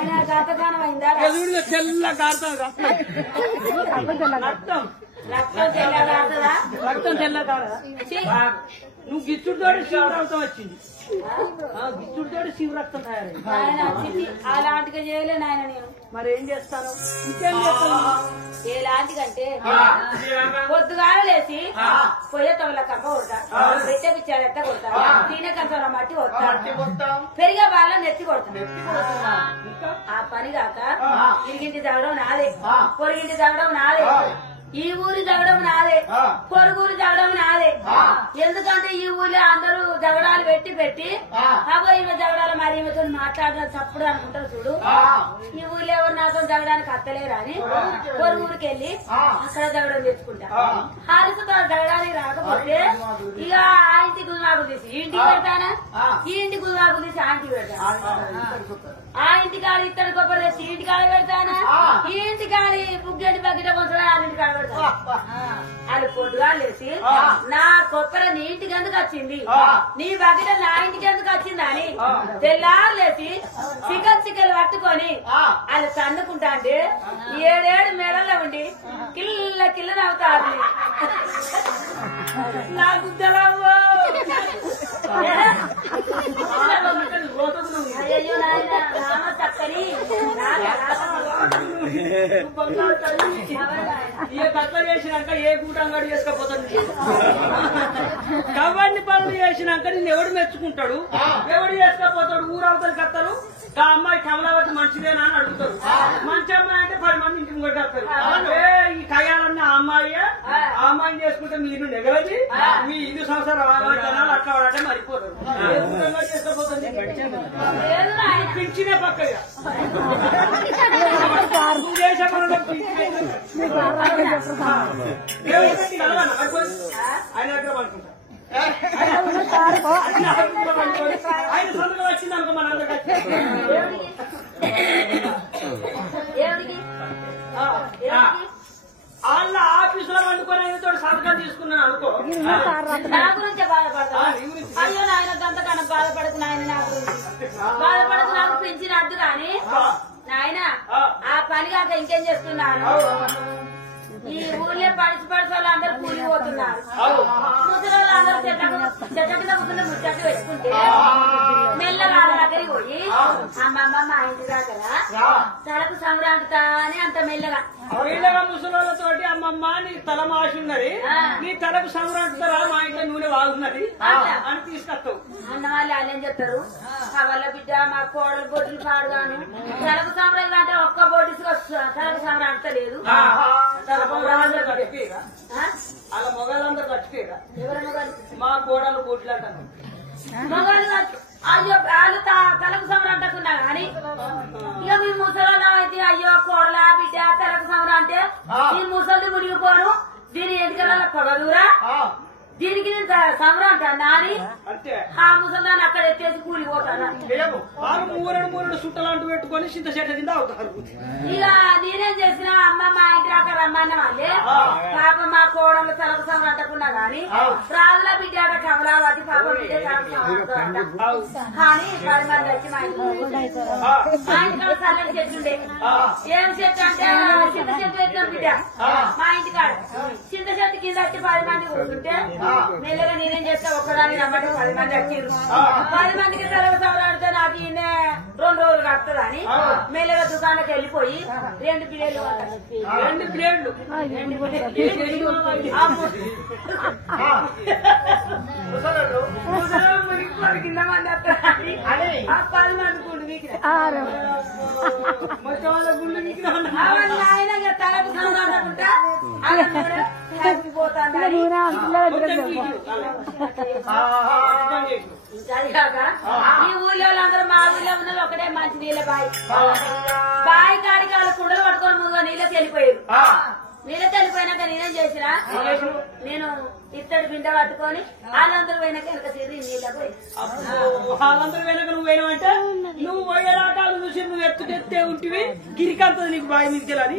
ఆయన గతగానం అయిందా తెల్ల కారుతా రక్తం రక్తం తెల్లగారుతుందా రక్తం తెల్ల కాదా నువ్వు గిచ్చుడితోటి శివరక్తం వచ్చింది గిచ్చుడితోటి శివరక్తం తయారైంది ఆయన అలాంటిగా చేయలే నాయన నేను మరి ఏం చేస్తాను ఇంకేం చేస్తాను ఎలాంటికంటే పొద్దుగాల లేచి పొయ్య తొగల కప్ప కొడతా పెట్టే పిచ్చాడు ఎట్ట కొడతా తినే కంచంలో మట్టి కొడతా పెరిగే వాళ్ళ నెత్తి కొడతా ఆ పని కాక ఇరిగింటి తగ్గడం నాదే పొరిగింటి తగ్గడం నాదే ఈ ఊరి తగ్గడం నాదే పొరుగురి తగ్గడం నాదే ఎందుకంటే ఈ ఊళ్ళో అందరూ జగడాలు పెట్టి అబ్బో ఈమె జగడాలు మరి ఈమెతో మాట్లాడడం తప్పుడు అనుకుంటారు చూడు ఈ ఊళ్ళో ఎవరు నాతో జగడానికి అత్తలేరు అని పొరుగురికి వెళ్ళి అక్కడ జగడం తెచ్చుకుంటా హారిసుతో జగడానికి రాకపోతే ఇక ఆ ఇంటి గుజాకు తీసి ఈ ఇంటికి పెడతానా ఈ ఇంటి గుజాకు తీసి ఆ ఇంటికి పెడతాను ఆ ఇంటి కాడి ఇక్కడ కొబ్బరి తెచ్చి ఇంటి కాడ పెడతానా ఈ ఇంటి కాడి బుగ్గెంటి బకెట కొంచెం ఆ ఇంటి కాడ పెడతాను అది పొద్దుగా లేచి నా కొబ్బరి నీ ఇంటికి ఎందుకు వచ్చింది నీ బకెట నా ఇంటికి ఎందుకు వచ్చింది అని తెల్లారు లేచి చికెన్ పట్టుకొని అది తన్నుకుంటా అంటే 7 మెడల్లో ఉండి కిల్ల కిల్ల నవ్వుతారు నాకు తెలవు అయ్యో నాయన రామ చక్కని ఏ కట్ల చేసినాక ఏ కూటంగాడు చేసుకపోతాడు కవ్వండి పనులు చేసినాక నిన్ను ఎవడు మెచ్చుకుంటాడు ఎవడు చేసుకపోతాడు ఊరవతలకి వస్తారు ఆ అమ్మాయి కమలావతి మంచిదేనా అని అడుగుతారు మంచి అమ్మాయి అంటే 10 మంది ఇంటికి కొట్టేస్తారు ఈ కయ్యాలన్న ఆ అమ్మాయిని చేసుకుంటే మీరు నెగలది మీ ఇల్లు సంవత్సరం జనాలు అట్లా వాడంటే మరిపోతారు ఏ కూటంగా చేసుకపోతుంది పింఛనే పక్కగా ఆయన దగ్గర పడుకుంటా ఆయన సొంతగా వచ్చింది అనుకో మన వాళ్ళ ఆఫీసులో వండుకొని తోటి సంతకం తీసుకున్నాను అనుకో నా గురించే బాధపడతా అయ్యో నాయన గంతకన్నా బాధపడదు నాయన నా గురించి బాధపడదు నాకు పెంచిన అడ్డు కానీ నాయన ఆ పని కాక ఇంకేం చేస్తున్నాను ఈ ఊర్లో పడిచి వాళ్ళందరూ కూలిపోతున్నారు ముసలి వాళ్ళందరూ చెట్ల కింద కూర్చుంటే ముచ్చట్లు పెట్టుకుంటే మెల్లగా వాళ్ళ దగ్గరికి పోయి అమ్మమ్మ మా ఇంటి దగ్గర తలకు సంక్రాంతితా అని అంత మెల్లగా ముసలితోటి అమ్మమ్మ నీ తల మాసి ఉన్నది నీ తలకు సంక్రాంతిరా మా ఇంట్లో నూనె వాగున్నది అని తీసుకొస్తావు అన్న వాళ్ళు వాళ్ళేం చెప్తారు ఆ వాళ్ళ బిడ్డ మా కోడలు బొడ్లు పాడుగాను తలకు సంక్రాంతి అంటే ఒక్క బొడ్డు తలకు సంక్రాంతి లేదు అలా మొగాళ్ళందరూ కట్టుకేరా ఎవరు మొగాలు మా కోడలు బొడ్లు అంటాను మొగాలు అయ్యో వాళ్ళు తలకు సంక్రాంతకున్నా కానీ ఇక మీ ముసలి అయితే అయ్యో కోడల బిడ్డ తలకు సంక్రాంతి ఈ ముసలి మునిగిపోను దీని ఎందుకన్నా పొగదూరా దీనికి సంక్రాంతి నాని ఆ ముసలిదాన్ని అక్కడ ఎత్తేసి కూలిపోతాను మూరడు సుట్టలాంటి పెట్టుకొని చింత చెట్ల కింద అవుతారు ఇక నేనేం చేసిన అమ్మ మా ఇంటి దాకా రమ్మన్న వాళ్ళే పాప మా కోడలు తలకు సంక్రాంతకున్నా గాని రాజుల బిడ్డ కమలావతి పాప బిడ్డ కానీ 10 మంది వచ్చి మా ఇంటికాడ చల్లటి చెట్టు ఉండే ఏం చెట్టు అంటే చింత చెట్టు పెట్టిన బిడ్డ మా ఇంటి కాడ చింత చెట్టు కింద వచ్చి 10 మంది కూర్చుంటే మెల్లగా నేనేం చేస్తా ఒక్కదాన్ని రమ్మంటే 10 మంది వచ్చిర్రు 10 మందికి తలకు సంక్రాంతి నాకు ఈయన 2 రోజులు కడుతుందని మెల్లగా దుకాణానికి వెళ్ళిపోయి 2 ప్లేట్లు 2 ప్లేట్లు కింద మంది వస్తారని 10 మంది గుండు ఆయన తలకు సంక్రాంతకుంటా పోతాను ఈ ఊళ్ళో వాళ్ళందరూ మా ఊళ్ళో ఉన్నది ఒకటే మంచి నీళ్ళ బాయి కాడికి వాళ్ళ కుండలు పట్టుకొని ముందుగా నీళ్ళకి వెళ్ళిపోయారు నీళ్ళకి వెళ్ళిపోయినాక నేనేం చేసినా నేను ఇత్తడి బిండ పట్టుకొని వాళ్ళందరూ పోయినాక వెనక తిరిగి నీళ్ళ పోయి వాళ్ళందరూ వెనక నువ్వు పోయినావంటే నువ్వు పోయే రాకాలు చూసి నువ్వు ఎత్తు ఎత్తే ఉంటివి గిరికంతా నీకు బావి మించాలని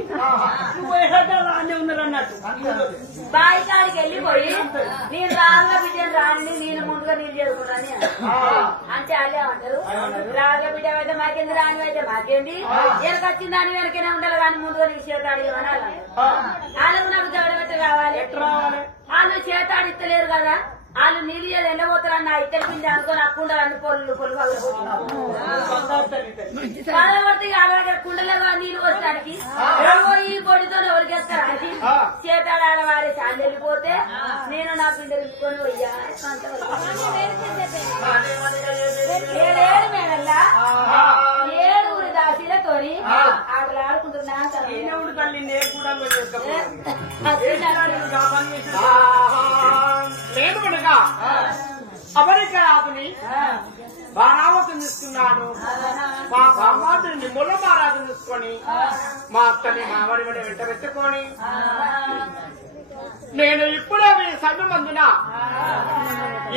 నువ్వు అన్నీ ఉన్నారు అన్నట్టు బావి కాడికి వెళ్ళిపోయి నేను రాగా బిడ్డను రాండి నేను ముందుగా నీళ్ళు చేసుకుంటాను అంటే వాళ్ళే అంటారు రాగా బిడ్డ అయితే మాకేంది రాని అయితే మాకేంది వెనకొచ్చింది దాని వెనకనే ఉండాలి కానీ ముందుగా నీకు చేతాడు ఏమనాలి వాళ్ళకు నాకు జవడబెట్టి రావాలి వాళ్ళు చేతాడు ఇస్తలేరు కదా వాళ్ళు నీళ్ళు ఎండబోతారని నా ఇద్దరు పిండి అనుకోని అక్కుండాలని పొల్లు పొల్లు పగలబడితే అలాగే కుండలో నీళ్ళు వస్తానికి ఈ పొడితో ఎవరికేస్తారని చేతాడు ఆడవారి చాలు వెళ్ళిపోతే నేను నా పిండలు ఇచ్చుకొని పోయ్యా ఏడేడు మేడల్లా ఏడుగురు దాసీలతోని ఆటలు ఆడుకుంటున్నా అమెరికాని బాణావతం తీసుకున్నాను మా బామ్మాతిని ముళ్ళ మారాజు తీసుకొని మా అత్తని మామడి వెంట పెట్టుకొని నేను ఇప్పుడే మీ సంగమందున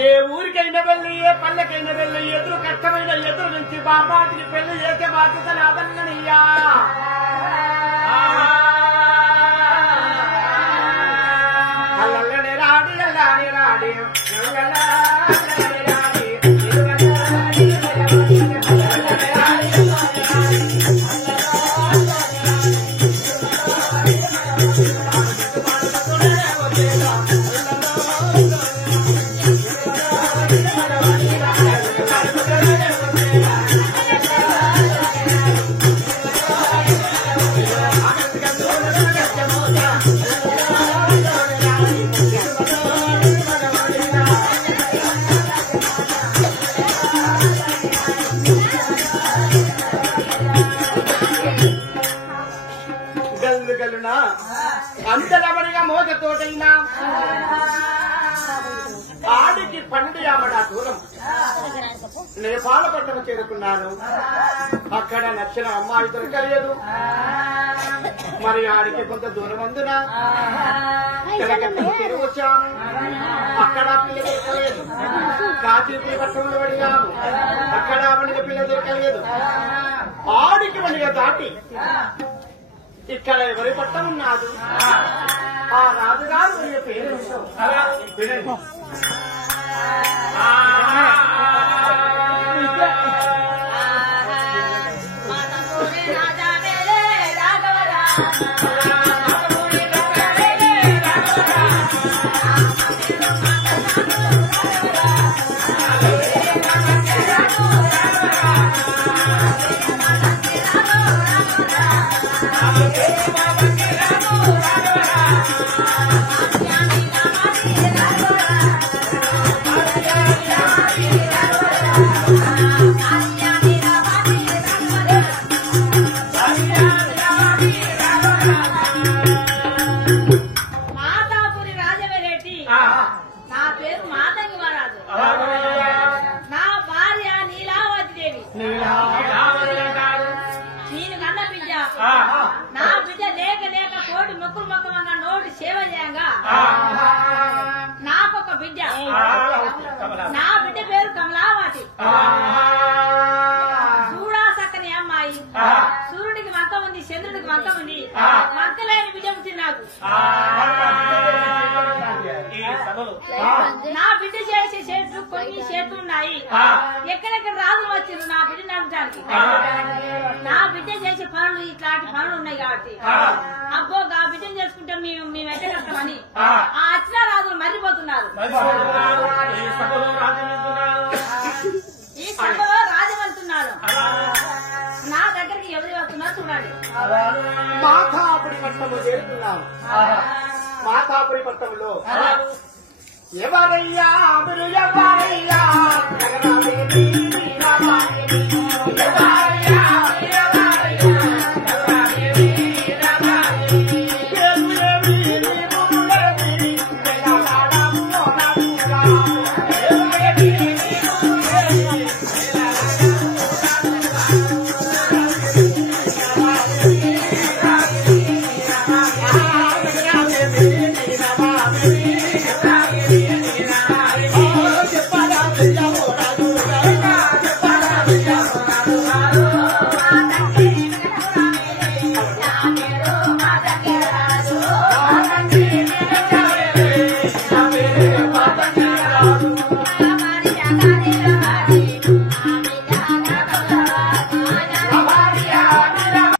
ఏ ఊరికైనా వెళ్ళి ఏ పల్లెకైనా వెళ్ళి ఎదురు కష్టమైన ఎదురు నుంచి బామ్మాతికి పెళ్లి చేసే బాధ్యత నాదన్నయ్యా అల్లనే రాడి అల్లాని రాడి అంతలబడిగా మోసతోటైనా ఆడికి 12 యామడా దూరం నేపాల పట్టణం చేరుకున్నాను. అక్కడ నచ్చిన అమ్మాయి దొరకలేదు. మరి ఆడికి కొంత దూరం అందున తిరిగి వచ్చాము. అక్కడ పిల్ల దొరకలేదు. కాచీపురి పట్టణంలో అడిగాము. అక్కడ ఆవిడికి పిల్ల దొరకలేదు. ఆడికి వనిగా దాటి ఇక్కడ ఎవరి పట్టం ఉన్నాడు? ఆ రాజుగారు పేరు నా బిడ్డ పేరు కమలావతి. చూడా చక్కని అమ్మాయి. సూర్యుడికి వంక ఉంది, చంద్రుడికి వంక ఉంది. వంకలేని బిడ్డ పుట్టింది నాకు. నా బిడ్డ చేసే చేతులు కొన్ని చేతులు ఉన్నాయి. ఎక్కడెక్కడ రాజులు వచ్చిండ్రు నా బిడ్డ నడపడానికి. నా బిడ్డ చేసే పనులు ఇట్లాంటి పనులు ఉన్నాయి కాబట్టి అబ్బో ఆ బిడ్డను చేసుకుంటే మేము ఎట్ట కష్టమని ఆ అచ్చిన రాజులు మర్రిపోతున్నారు. ఈ సభలో రాజమంటున్నాను. నా దగ్గరికి ఎవరు వస్తున్నారు చూడండి. మాతాపురి పట్టణము చేరుతున్నాము. మాతాపురి పట్టణంలో ఎవరయ్యా మీరు ఎవరయ్యా ఎవరయ్యా